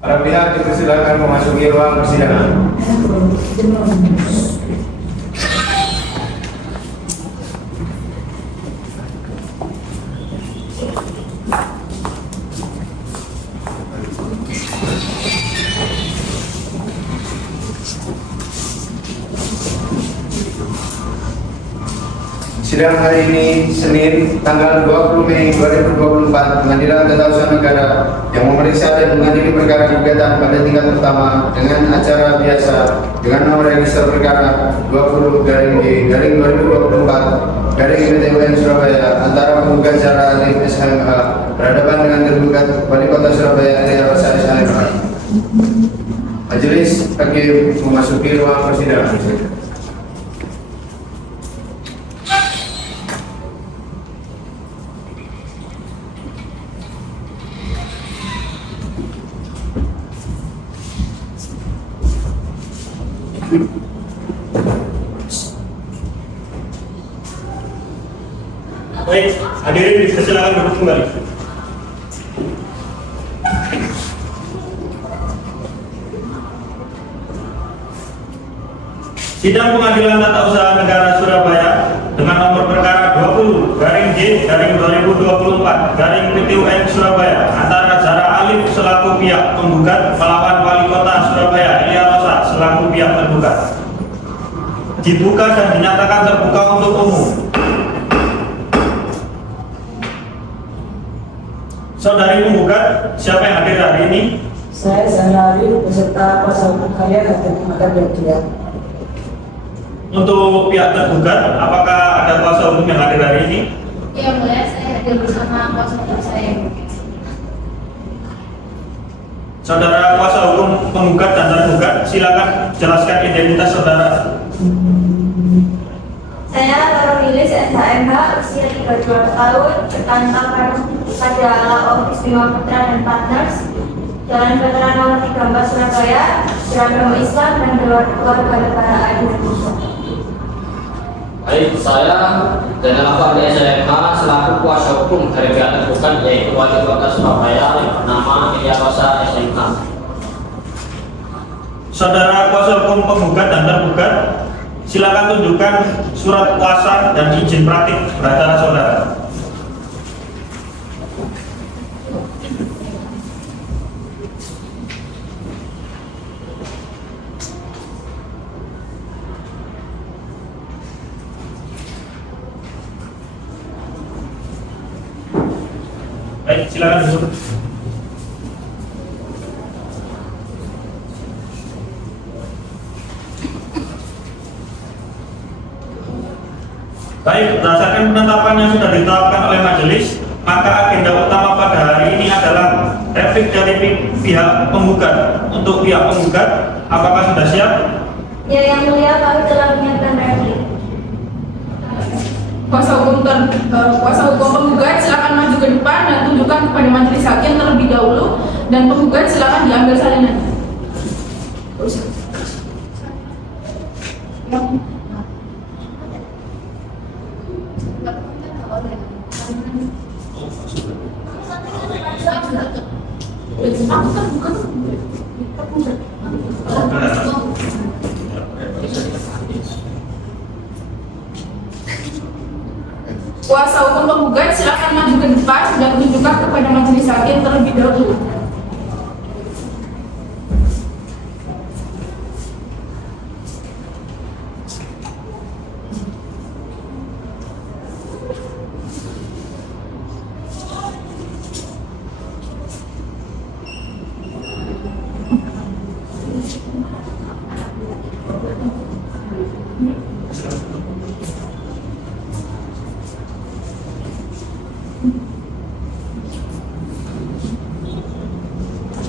Para pihak dipersilakan memasuki ruang persidangan. Sidang hari ini Senin tanggal 20 Mei 2024 Pengadilan Tata Usaha Negara yang memeriksa dan mengadili perkara gugatan pada tingkat pertama dengan acara biasa dengan nomor register perkara 20-D-2024 PTUN Surabaya antara penggugat Zahra Alif SMH berhadapan dengan tergugat Wali Kota Surabaya Elia Rosa SMH. Majelis hakim memasuki ruang persidangan. Baik, hadirin dipersilakan duduk kembali. Sidang Pengadilan Tata Usaha Negara Surabaya dengan nomor perkara 20-J-2024-PTUN Surabaya antara Zahra Alif selaku pihak penggugat melawan Wali Kota Surabaya Elia Rosa selaku pihak tergugat dibuka dan dinyatakan terbuka untuk umum. Saudari penggugat, siapa yang hadir hari ini? Saya Zahra Alif beserta kuasa hukum kalian hadir pada berdia. Untuk pihak tergugat, apakah ada kuasa hukum yang hadir hari ini? Ya mulia, saya hadir bersama kuasa hukum saya. Saudara kuasa hukum penggugat dan tergugat, silakan jelaskan identitas saudara. Saya Tarumilis SHMH, usia 32 tahun, berkantor pada Office Bima Putra dan Partners, Jalan Veteran nomor 13 Surabaya, beragama Islam dan berkeluarga negaraan Indonesia. Baik, saya dengan Afandi SMH selaku kuasa hukum dari pihak tergugat yaitu Wali Kota Surabaya yang bernama Elia Rosa SMH. Saudara kuasa hukum penggugat dan tergugat, silakan tunjukkan surat kuasa dan izin praktik beracara saudara. Baik, silakan duduk. Baik, berdasarkan penetapan yang sudah ditetapkan oleh majelis, maka agenda utama pada hari ini adalah replik dari pihak penggugat. Untuk pihak penggugat, apakah sudah siap? Ya yang mulia, kami telah menyiapkan replik. Kuasa hukum penggugat silakan maju ke depan dan tunjukkan kepada majelis hakim terlebih dahulu, dan penggugat silakan diambil salinannya. Kuasa hukum penggugat silakan maju ke depan dan tunjukkan kepada majelis hakim terlebih dahulu.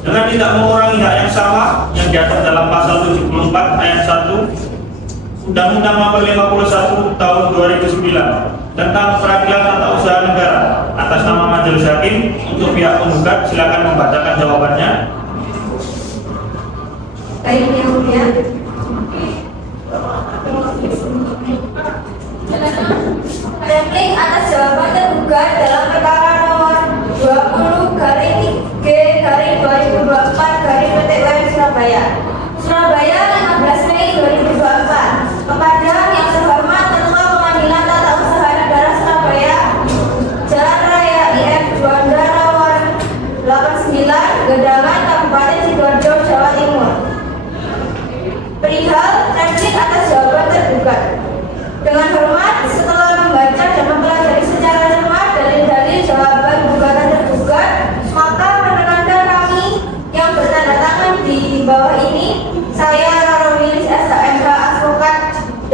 Dengan tidak mengurangi hak yang sama yang diatur dalam pasal 74 ayat 1 Undang-Undang Nomor 51 Tahun 2009 tentang Peradilan Tata Usaha Negara, atas nama majelis hakim, untuk pihak penggugat silakan membacakan jawabannya. Baik yang mulia. Replik atas jawaban tergugat dalam perkara nomor 20/G/2024/PTUN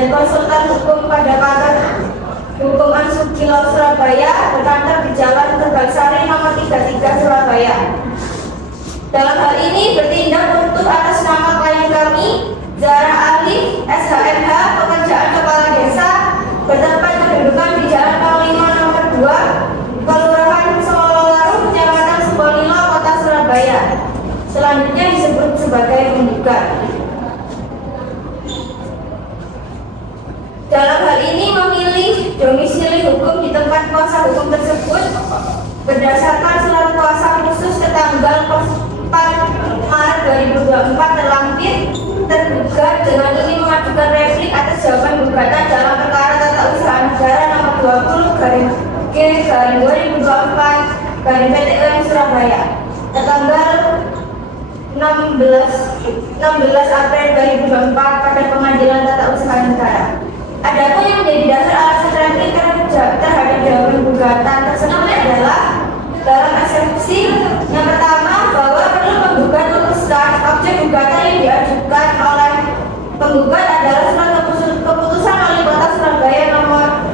dan konsultan hukum pada kantor hukum Ansur Kilau Surabaya berkantor di Jalan Tegalsari nomor 33 Surabaya. Dalam hal ini bertindak untuk atas nama klien kami, Zara Alif, SHMH, pekerjaan kepala desa, bertempat kedudukan di Jalan Panglima nomor 2, Kelurahan Sololaru, Kecamatan Sukolilo, Kota Surabaya. Selanjutnya disebut sebagai penggugat. Dalam hal ini memilih domisili hukum di tempat kuasa hukum tersebut berdasarkan surat kuasa khusus ke tanggal 4 Maret 2024 terlampir, tergugat dengan ini mengajukan replik atas jawaban gugatan dalam perkara tata usaha negara nomor 20/G/2024 Surabaya tertanggal 16 April 2024 pada Pengadilan Tata Usaha Negara. Adapun yang menjadi dasar alasan replik terhadap jawaban gugatan tersebut adalah dalam eksepsi yang pertama bahwa perlu penggugat memutuskan objek gugatan yang diajukan oleh penggugat adalah surat keputusan wali kota Surabaya nomor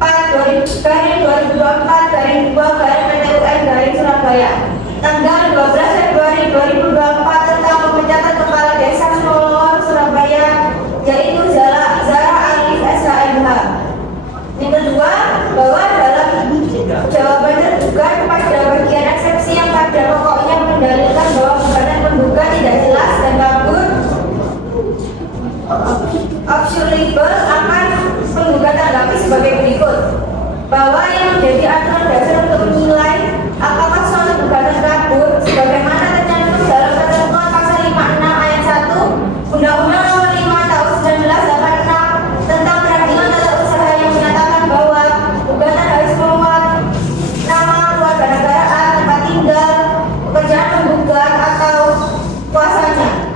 4/2024/2/PT-UN Surabaya tanggal 12 Februari 2024 tentang pemecatan kepala desa Sololaru Surabaya, yaitu Zara Alif SHMH. Yang kedua, bahwa dalam jawaban tergugat pada bagian eksepsi yang pada pokoknya mendalilkan bahwa gugatan penggugat tidak jelas dan kabur, observable akan penggugat tanggapi sebagai berikut. Bahwa yang menjadi aturan dasar untuk menilai apakah suatu gugatan kabur sebagaimana tercantum dalam ketentuan pasal 56 ayat 1 Undang-Undang Nomor 5 Tahun 1986 tentang peradilan tata usaha yang menyatakan bahwa gugatan harus memuat nama, keluarga negaraan, tempat tinggal, pekerjaan penggugat atau kuasanya.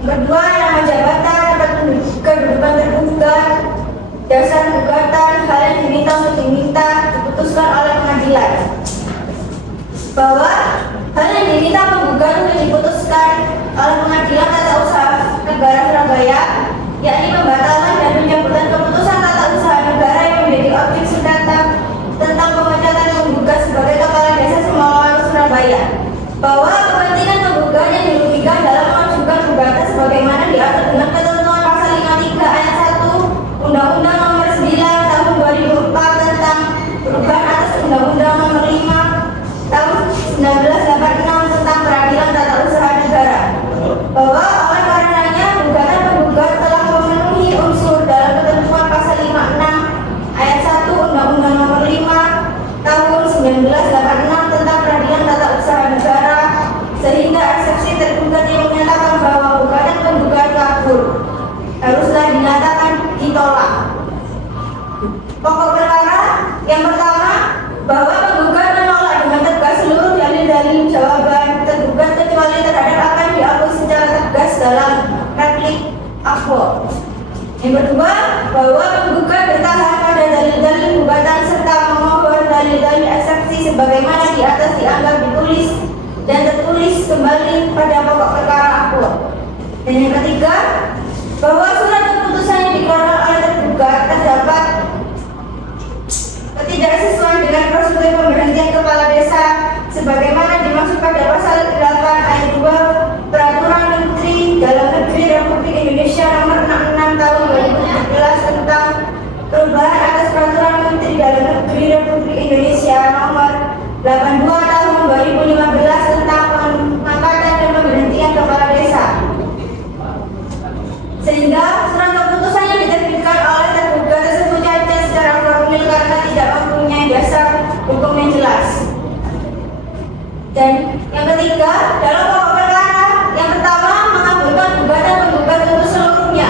Kedua, nama jabatan, tempat kedudukan tergugat, dasar gugatan, hal yang diminta untuk diputuskan oleh pengadilan. Bahwa hal yang diminta penggugat untuk diputuskan oleh Pengadilan Tata Usaha Negara Surabaya, yakni pembatalan dan pencabutan keputusan tata usaha negara yang menjadi objek sengketa tentang pemecatan penggugat sebagai kepala desa Sololaru Surabaya. Bahwa kepentingan penggugat yang dirugikan dalam mengajukan gugatan sebagaimana diatur dengan ketentuan pasal 53 ayat 1 Undang-Undang Nomor 9 Tahun 2004 tentang perubahan atas Undang-Undang Nomor 5 Tahun 1986 tentang peradilan tata usaha negara. Bahwa oleh karenanya gugatan penggugat telah memenuhi unsur dalam ketentuan pasal 56 ayat 1 Undang-Undang Nomor 5 Tahun 1986 tentang peradilan tata usaha negara, sehingga eksepsi tergugat yang menyatakan bahwa gugatan penggugat kabur haruslah dinyatakan ditolak. Pokok perkara yang pertama, bahwa penggugat menolak dengan tegas seluruh dalil-dalil jawaban tergugat kecuali terhadap apa yang diakui secara tegas dalam replik akbo. Yang kedua, bahwa penggugat bertahan pada dalil-dalil gugatan serta memohon dalil-dalil eksepsi sebagaimana di atas dianggap ditulis dan tertulis kembali pada pokok perkara akbo. Dan yang ketiga, bahwa surat keputusan yang dikeluarkan oleh tergugat terdapat ketidaksesuaian dengan prosedur pemberhentian kepala desa sebagaimana dimaksud pada pasal 8 ayat 2 Peraturan Menteri Dalam Negeri Republik Indonesia Nomor 66 Tahun 2017 tentang perubahan atas Peraturan Menteri Dalam Negeri Republik Indonesia Nomor 82 Tahun 2015 tentang pengangkatan dan pemberhentian kepala desa. Sehingga surat keputusan yang diterbitkan oleh tergugat tersebut cacat secara formil karena tidak mempunyai dasar hukum yang jelas. Dan yang ketiga, dalam pokok perkara yang pertama mengabulkan gugatan penggugat untuk seluruhnya.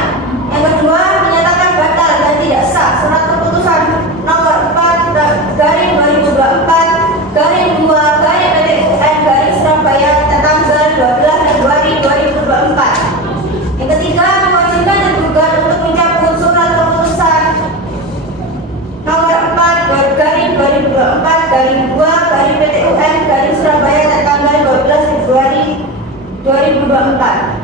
Yang kedua, menyatakan batal dan tidak sah surat keputusan nomor 4/2024/2/PT-UN Surabaya tanggal 12 Februari 2024. Yang ketiga, mewajibkan tergugat untuk mencabut surat keputusan nomor 4/2024/2/PT-UN Surabaya tanggal 12 Februari 2024.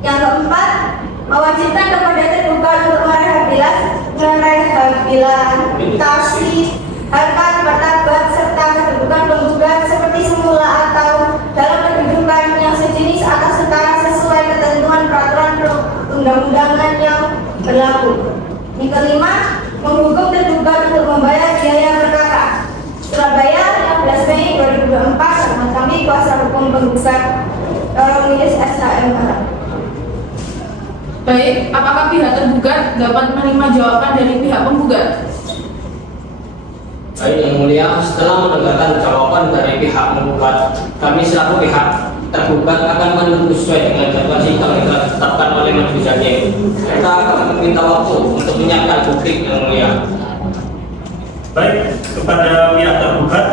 Yang keempat, Keempat, mewajibkan kepada tergugat untuk merehabilitasi harkat martabat serta kedudukan penggugat seperti semula atau dalam kedudukan yang sejenis atas setara sesuai ketentuan peraturan undang-undangan yang berlaku. Yang kelima, menghukum tergugat untuk membayar biaya perkara. Surabaya, 15 Mei 2024, sama kami kuasa hukum penggugat Mides SHMH. Baik, apakah pihak tergugat dapat menerima jawaban dari pihak penggugat? Baik, Yang Mulia, setelah mendengarkan jawaban dari pihak penggugat, kami selaku pihak tergugat akan menunggu sesuai dengan jadwal sidang yang telah ditetapkan oleh Majelis Hakim. Kita akan meminta waktu untuk menyiapkan bukti, Yang Mulia. Baik, kepada pihak tergugat,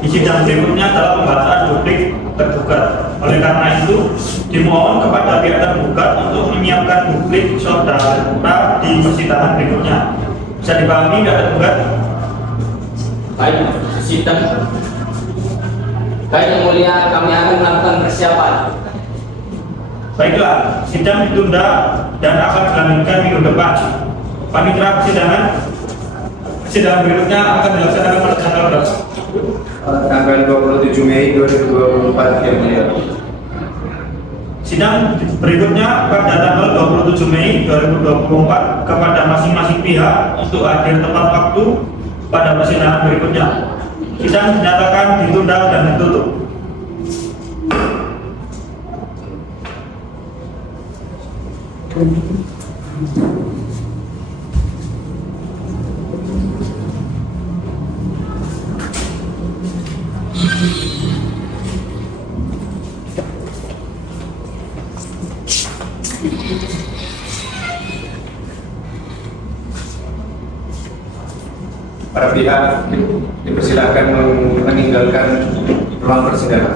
di sidang berikutnya adalah pembahasan duplik tergugat. Oleh karena itu, dimohon kepada pihak tergugat untuk menyiapkan duplik saudara di persidangan berikutnya. Bisa dipahami pihak tergugat? Baik, sidang. Baik, Yang Mulia, kami akan melakukan persiapan. Baiklah, sidang ditunda dan akan dilanjutkan minggu depan. Panitia sidang berikutnya akan dilaksanakan pada tanggal berapa? Tanggal 27 Mei 2024 Yang Mulia. Sidang berikutnya pada tanggal 27 Mei 2024 kepada masing-masing pihak untuk hadir tepat waktu pada persidangan berikutnya. Sidang dinyatakan ditunda dan ditutup. Para pihak dipersilakan meninggalkan ruang persidangan.